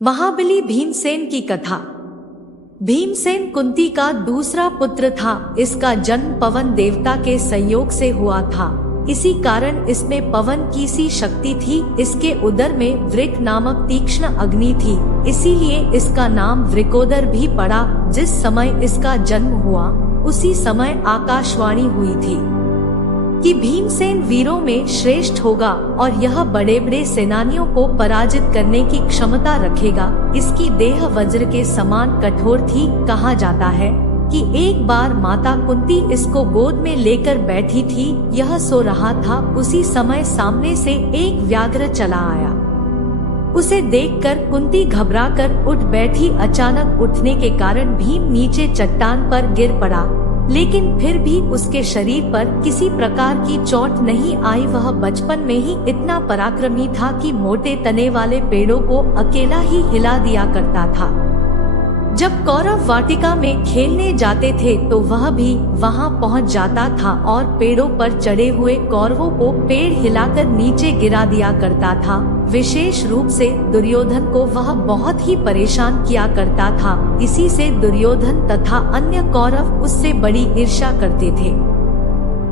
महाबली भीमसेन की कथा। भीमसेन कुंती का दूसरा पुत्र था। इसका जन्म पवन देवता के संयोग से हुआ था। इसी कारण इसमें पवन की सी शक्ति थी। इसके उदर में वृक नामक तीक्ष्ण अग्नि थी, इसीलिए इसका नाम वृकोदर भी पड़ा। जिस समय इसका जन्म हुआ उसी समय आकाशवाणी हुई थी कि भीमसेन वीरों में श्रेष्ठ होगा और यह बड़े बड़े सेनानियों को पराजित करने की क्षमता रखेगा। इसकी देह वज्र के समान कठोर थी। कहा जाता है कि एक बार माता कुंती इसको गोद में लेकर बैठी थी। यह सो रहा था। उसी समय सामने से एक व्याघ्र चला आया। उसे देखकर कुंती घबराकर उठ बैठी। अचानक उठने के कारण भीम नीचे चट्टान पर गिर पड़ा, लेकिन फिर भी उसके शरीर पर किसी प्रकार की चोट नहीं आई। वह बचपन में ही इतना पराक्रमी था कि मोटे तने वाले पेड़ों को अकेला ही हिला दिया करता था। जब कौरव वाटिका में खेलने जाते थे तो वह भी वहां पहुंच जाता था और पेड़ों पर चढ़े हुए कौरवों को पेड़ हिलाकर नीचे गिरा दिया करता था। विशेष रूप से दुर्योधन को वह बहुत ही परेशान किया करता था। इसी से दुर्योधन तथा अन्य कौरव उससे बड़ी ईर्ष्या करते थे।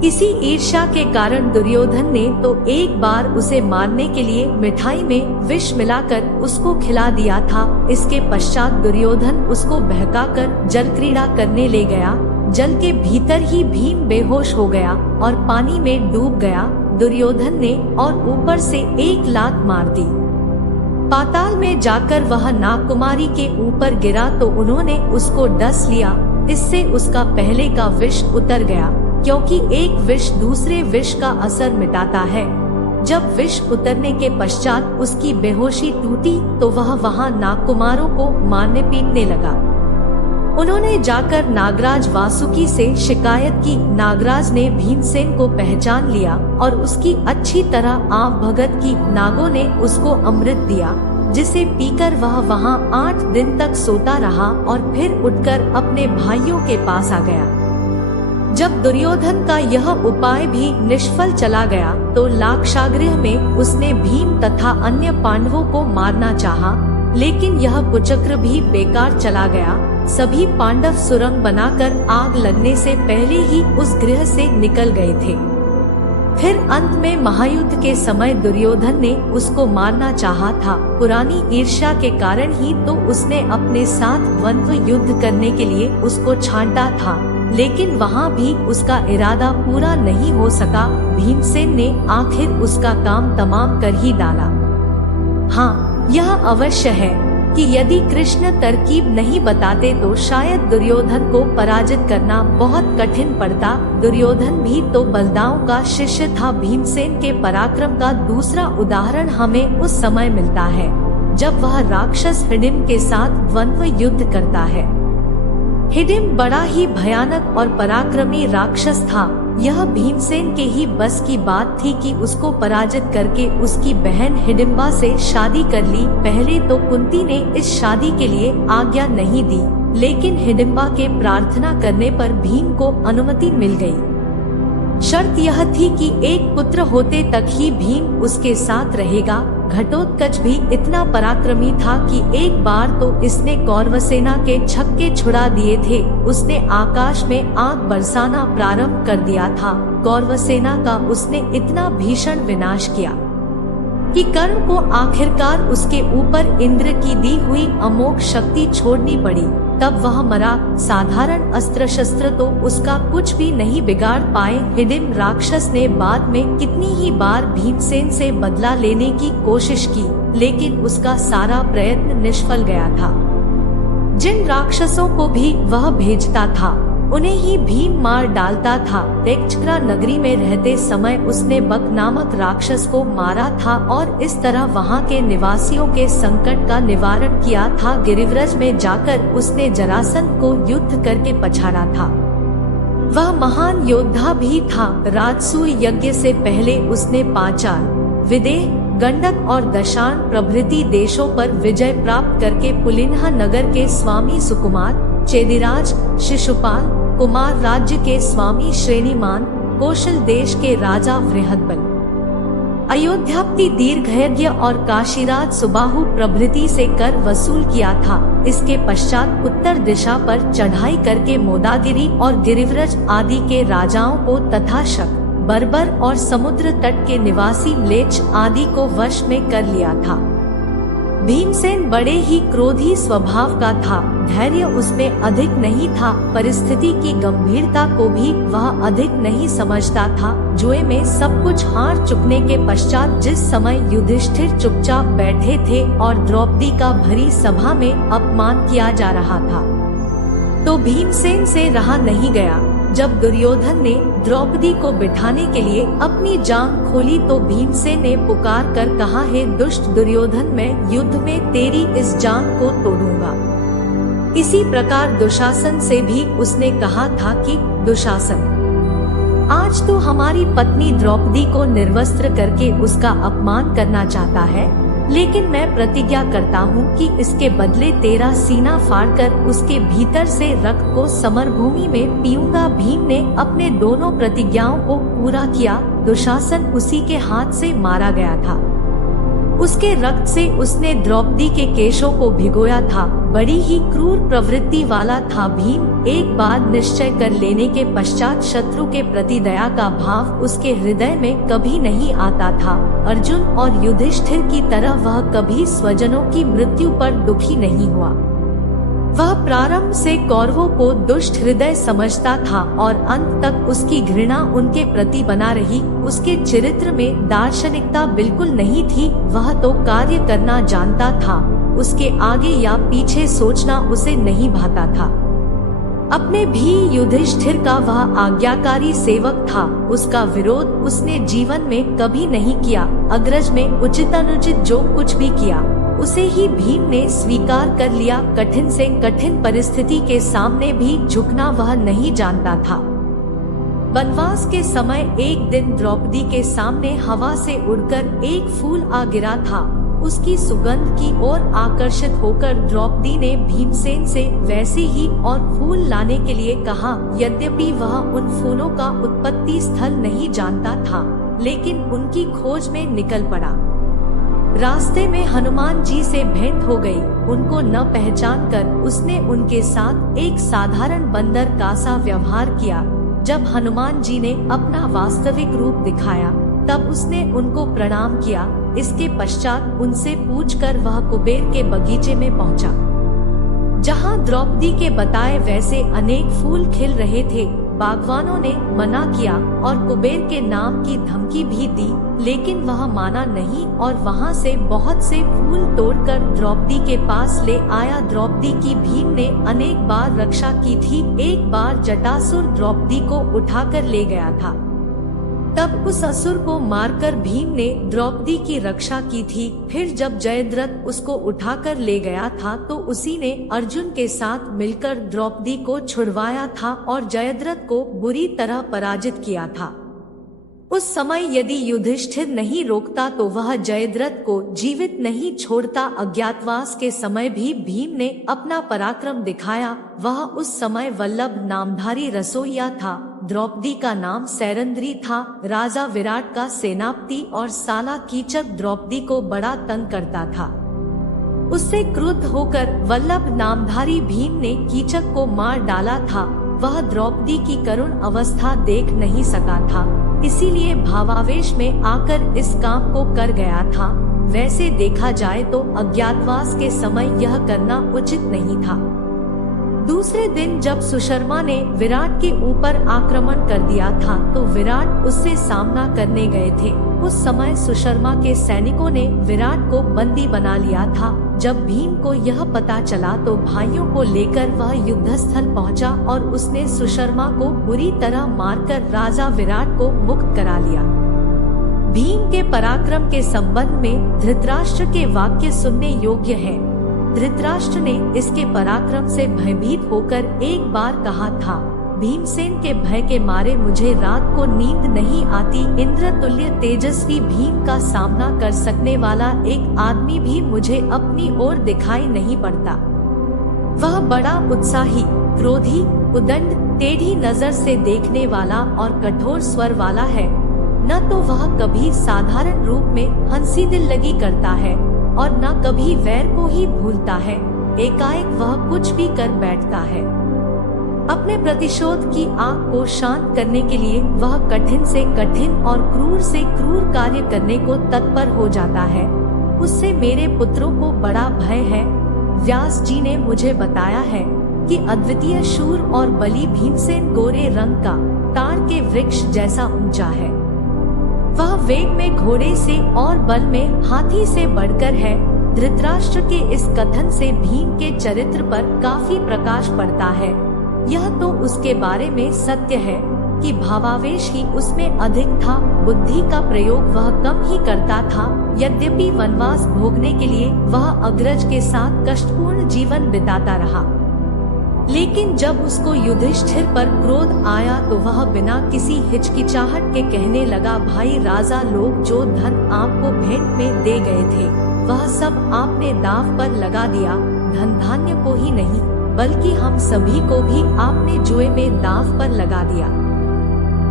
इसी ईर्ष्या के कारण दुर्योधन ने तो एक बार उसे मारने के लिए मिठाई में विष मिलाकर उसको खिला दिया था। इसके पश्चात दुर्योधन उसको बहकाकर जल क्रीड़ा करने ले गया। जल के भीतर ही भीम बेहोश हो गया और पानी में डूब गया। दुर्योधन ने और ऊपर से एक लात मार दी। पाताल में जाकर वह नागकुमारी के ऊपर गिरा तो उन्होंने उसको डस लिया। इससे उसका पहले का विष उतर गया, क्योंकि एक विष दूसरे विष का असर मिटाता है। जब विष उतरने के पश्चात उसकी बेहोशी टूटी तो वह वहां नागकुमारों को मारने पीटने लगा। उन्होंने जाकर नागराज वासुकी से शिकायत की। नागराज ने भीमसेन को पहचान लिया और उसकी अच्छी तरह आव भगत की। नागों ने उसको अमृत दिया, जिसे पीकर वह वहां 8 दिन तक सोता रहा और फिर उठकर अपने भाइयों के पास आ गया। जब दुर्योधन का यह उपाय भी निष्फल चला गया तो लाक्षागृह में उसने भीम तथा अन्य पांडवों को मारना चाहा, लेकिन यह कुचक्र भी बेकार चला गया। सभी पांडव सुरंग बनाकर आग लगने से पहले ही उस गृह से निकल गए थे। फिर अंत में महायुद्ध के समय दुर्योधन ने उसको मारना चाहा था। पुरानी ईर्ष्या के कारण ही तो उसने अपने साथ द्वंद्व युद्ध करने के लिए उसको छांटा था, लेकिन वहाँ भी उसका इरादा पूरा नहीं हो सका। भीमसेन ने आखिर उसका काम तमाम कर ही डाला। हाँ, यह अवश्य है कि यदि कृष्ण तरकीब नहीं बताते तो शायद दुर्योधन को पराजित करना बहुत कठिन पड़ता। दुर्योधन भी तो बलदाऊ का शिष्य था। भीमसेन के पराक्रम का दूसरा उदाहरण हमें उस समय मिलता है जब वह राक्षस हिडिंब के साथ द्वंद्व युद्ध करता है। हिडिंब बड़ा ही भयानक और पराक्रमी राक्षस था। यह भीमसेन के ही बस की बात थी कि उसको पराजित करके उसकी बहन हिडिंबा से शादी कर ली। पहले तो कुंती ने इस शादी के लिए आज्ञा नहीं दी, लेकिन हिडिंबा के प्रार्थना करने पर भीम को अनुमति मिल गई। शर्त यह थी कि एक पुत्र होते तक ही भीम उसके साथ रहेगा। घटोत्कच भी इतना पराक्रमी था कि एक बार तो इसने कौरव सेना के छक्के छुड़ा दिए थे। उसने आकाश में आग बरसाना प्रारंभ कर दिया था। कौरव सेना का उसने इतना भीषण विनाश किया कि कर्ण को आखिरकार उसके ऊपर इंद्र की दी हुई अमोघ शक्ति छोड़नी पड़ी। तब वह मरा। साधारण अस्त्र शस्त्र तो उसका कुछ भी नहीं बिगाड़ पाए। हिडिंब राक्षस ने बाद में कितनी ही बार भीमसेन से बदला लेने की कोशिश की, लेकिन उसका सारा प्रयत्न निष्फल गया था। जिन राक्षसों को भी वह भेजता था उन्हें ही भीम मार डालता था। तेक्चक्रा नगरी में रहते समय उसने बक नामक राक्षस को मारा था और इस तरह वहां के निवासियों के संकट का निवारण किया था। गिरिव्रज में जाकर उसने जरासंध को युद्ध करके पछाड़ा था। वह महान योद्धा भी था। राजसूय यज्ञ से पहले उसने पांचाल, विदेह, गंडक और दशान प्रभृति देशों पर विजय प्राप्त करके पुलिन्हा नगर के स्वामी सुकुमार, चेदिराज, शिशुपाल कुमार राज्य के स्वामी श्रेणीमान, कौशल देश के राजा बृहदबल, अयोध्यापति दीर्घयज्ञ और काशीराज सुबाहु प्रभृति से कर वसूल किया था। इसके पश्चात उत्तर दिशा पर चढ़ाई करके मोदागिरी और गिरिव्रज आदि के राजाओं को तथा शक, बर्बर और समुद्र तट के निवासी म्लेच्छ आदि को वश में कर लिया था। भीमसेन बड़े ही क्रोधी स्वभाव का था। धैर्य उसमें अधिक नहीं था, परिस्थिति की गंभीरता को भी वह अधिक नहीं समझता था। जुए में सब कुछ हार चुकने के पश्चात जिस समय युधिष्ठिर चुपचाप बैठे थे और द्रौपदी का भरी सभा में अपमान किया जा रहा था, तो भीमसेन से रहा नहीं गया। जब दुर्योधन ने द्रौपदी को बिठाने के लिए अपनी जांघ खोली तो भीमसेन ने पुकार कर कहा, हे दुष्ट दुर्योधन, मैं युद्ध में तेरी इस जांघ को तोड़ूंगा। इसी प्रकार दुशासन से भी उसने कहा था कि दुशासन, आज तू हमारी पत्नी द्रौपदी को निर्वस्त्र करके उसका अपमान करना चाहता है, लेकिन मैं प्रतिज्ञा करता हूँ कि इसके बदले तेरा सीना फाड़कर उसके भीतर से रक्त को समरभूमि में पीऊंगा। भीम ने अपने दोनों प्रतिज्ञाओं को पूरा किया। दुशासन उसी के हाथ से मारा गया था। उसके रक्त से उसने द्रौपदी के केशों को भिगोया था। बड़ी ही क्रूर प्रवृत्ति वाला था भीम। एक बार निश्चय कर लेने के पश्चात शत्रु के प्रति दया का भाव उसके हृदय में कभी नहीं आता था। अर्जुन और युधिष्ठिर की तरह वह कभी स्वजनों की मृत्यु पर दुखी नहीं हुआ। वह प्रारंभ से कौरवों को दुष्ट हृदय समझता था और अंत तक उसकी घृणा उनके प्रति बना रही। उसके चरित्र में दार्शनिकता बिल्कुल नहीं थी। वह तो कार्य करना जानता था, उसके आगे या पीछे सोचना उसे नहीं भाता था। अपने भी युधिष्ठिर का वह आज्ञाकारी सेवक था। उसका विरोध उसने जीवन में कभी नहीं किया। अग्रज में उचित अनुचित जो कुछ भी किया उसे ही भीम ने स्वीकार कर लिया। कठिन से कठिन परिस्थिति के सामने भी झुकना वह नहीं जानता था। वनवास के समय एक दिन द्रौपदी के सामने हवा से उड़कर एक फूल आ गिरा था। उसकी सुगंध की ओर आकर्षित होकर द्रौपदी ने भीमसेन से वैसे ही और फूल लाने के लिए कहा। यद्यपि वह उन फूलों का उत्पत्ति स्थल नहीं जानता था, लेकिन उनकी खोज में निकल पड़ा। रास्ते में हनुमान जी से भेंट हो गई। उनको न पहचान कर उसने उनके साथ एक साधारण बंदर का सा व्यवहार किया। जब हनुमान जी ने अपना वास्तविक रूप दिखाया तब उसने उनको प्रणाम किया। इसके पश्चात उनसे पूछकर वह कुबेर के बगीचे में पहुंचा, जहां द्रौपदी के बताए वैसे अनेक फूल खिल रहे थे। बागवानों ने मना किया और कुबेर के नाम की धमकी भी दी, लेकिन वह माना नहीं और वहां से बहुत से फूल तोड़कर द्रौपदी के पास ले आया। द्रौपदी की भीम ने अनेक बार रक्षा की थी। एक बार जटासुर द्रौपदी को उठाकर ले गया था। तब उस असुर को मारकर भीम ने द्रौपदी की रक्षा की थी। फिर जब जयद्रथ उसको उठाकर ले गया था तो उसी ने अर्जुन के साथ मिलकर द्रौपदी को छुड़वाया था और जयद्रथ को बुरी तरह पराजित किया था। उस समय यदि युधिष्ठिर नहीं रोकता तो वह जयद्रथ को जीवित नहीं छोड़ता। अज्ञातवास के समय भी भीम ने अपना पराक्रम दिखाया। वह उस समय वल्लभ नामधारी रसोइया था। द्रौपदी का नाम सैरंध्री था। राजा विराट का सेनापति और साला कीचक द्रौपदी को बड़ा तंग करता था। उससे क्रुद्ध होकर वल्लभ नामधारी भीम ने कीचक को मार डाला था। वह द्रौपदी की करुण अवस्था देख नहीं सका था, इसीलिए भावावेश में आकर इस काम को कर गया था। वैसे देखा जाए तो अज्ञातवास के समय यह करना उचित नहीं था। दूसरे दिन जब सुशर्मा ने विराट के ऊपर आक्रमण कर दिया था तो विराट उससे सामना करने गए थे। उस समय सुशर्मा के सैनिकों ने विराट को बंदी बना लिया था। जब भीम को यह पता चला तो भाइयों को लेकर वह युद्धस्थल पहुंचा और उसने सुशर्मा को बुरी तरह मारकर राजा विराट को मुक्त करा लिया। भीम के पराक्रम के संबंध में धृतराष्ट्र के वाक्य सुनने योग्य है। धृतराष्ट्र ने इसके पराक्रम से भयभीत होकर एक बार कहा था, भीमसेन के भय के मारे मुझे रात को नींद नहीं आती। इंद्र तुल्य तेजस्वी भीम का सामना कर सकने वाला एक आदमी भी मुझे अपनी ओर दिखाई नहीं पड़ता। वह बड़ा उत्साही, क्रोधी, उदंड, टेढ़ी नजर से देखने वाला और कठोर स्वर वाला है। न तो वह कभी साधारण रूप में हंसी दिल लगी करता है और न कभी वैर को ही भूलता है। एकाएक वह कुछ भी कर बैठता है। अपने प्रतिशोध की आग को शांत करने के लिए वह कठिन से कठिन और क्रूर से क्रूर कार्य करने को तत्पर हो जाता है। उससे मेरे पुत्रों को बड़ा भय है। व्यास जी ने मुझे बताया है कि अद्वितीय शूर और बली भीमसेन गोरे रंग का, ताड़ के वृक्ष जैसा ऊंचा है। वह वेग में घोड़े से और बल में हाथी से बढ़कर है। धृतराष्ट्र के इस कथन से भीम के चरित्र पर काफी प्रकाश पड़ता है। यह तो उसके बारे में सत्य है कि भावावेश ही उसमें अधिक था, बुद्धि का प्रयोग वह कम ही करता था। यद्यपि वनवास भोगने के लिए वह अग्रज के साथ कष्टपूर्ण जीवन बिताता रहा, लेकिन जब उसको युधिष्ठिर पर क्रोध आया तो वह बिना किसी हिचकिचाहट के कहने लगा, भाई राजा, लोग जो धन आपको भेंट में दे गए थे वह सब आपने दांव पर लगा दिया। धन धान्य को ही नहीं बल्कि हम सभी को भी आपने जुए में दांव पर लगा दिया।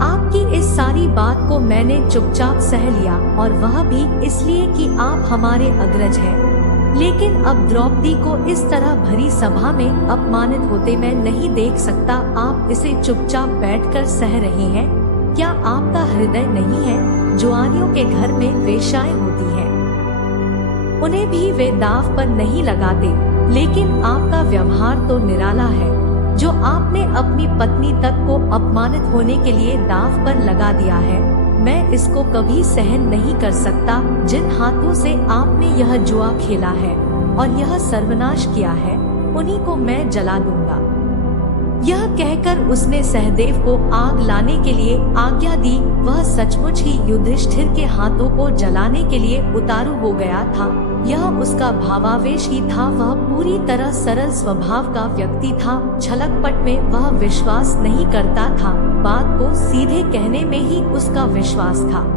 आपकी इस सारी बात को मैंने चुपचाप सह लिया, और वह भी इसलिए कि आप हमारे अग्रज हैं। लेकिन अब द्रौपदी को इस तरह भरी सभा में अपमानित होते मैं नहीं देख सकता। आप इसे चुपचाप बैठकर सह रहे हैं। क्या आपका हृदय नहीं है? जुआनियों के घर में वेश्याएं होती हैं, उन्हें भी वे दांव पर नहीं लगाते, लेकिन आपका व्यवहार तो निराला है। जो आपने अपनी पत्नी तक को अपमानित होने के लिए दांव पर लगा दिया है, मैं इसको कभी सहन नहीं कर सकता। जिन हाथों से आपने यह जुआ खेला है और यह सर्वनाश किया है, उन्हीं को मैं जला दूंगा। यह कहकर उसने सहदेव को आग लाने के लिए आज्ञा दी। वह सचमुच ही युधिष्ठिर के हाथों को जलाने के लिए उतारू हो गया था। यह उसका भावावेश ही था। वह पूरी तरह सरल स्वभाव का व्यक्ति था। छलकपट में वह विश्वास नहीं करता था, बात को सीधे कहने में ही उसका विश्वास था।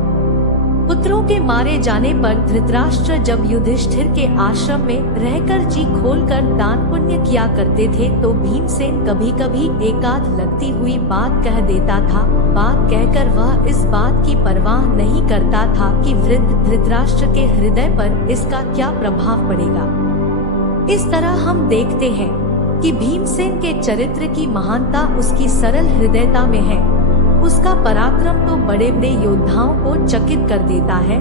पुत्रों के मारे जाने पर धृतराष्ट्र जब युधिष्ठिर के आश्रम में रहकर जी खोलकर दान पुण्य किया करते थे, तो भीमसेन कभी कभी एकाध लगती हुई बात कह देता था। बात कहकर वह इस बात की परवाह नहीं करता था कि वृद्ध धृतराष्ट्र के हृदय पर इसका क्या प्रभाव पड़ेगा। इस तरह हम देखते हैं कि भीमसेन के चरित्र की महानता उसकी सरल हृदयता में है। उसका पराक्रम तो बड़े बड़े योद्धाओं को चकित कर देता है।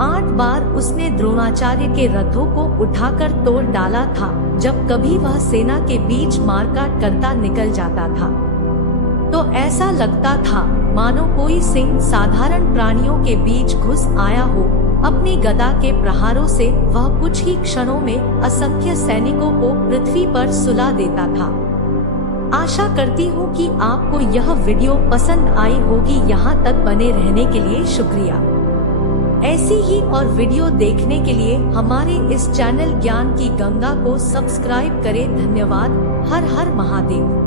8 बार उसने द्रोणाचार्य के रथों को उठाकर तोड़ डाला था। जब कभी वह सेना के बीच मारकाट करता निकल जाता था तो ऐसा लगता था मानो कोई सिंह साधारण प्राणियों के बीच घुस आया हो। अपनी गदा के प्रहारों से वह कुछ ही क्षणों में असंख्य सैनिकों को पृथ्वी पर सुला देता था। आशा करती हूँ कि आपको यह वीडियो पसंद आई होगी। यहाँ तक बने रहने के लिए शुक्रिया। ऐसी ही और वीडियो देखने के लिए हमारे इस चैनल ज्ञान की गंगा को सब्सक्राइब करें। धन्यवाद। हर हर महादेव।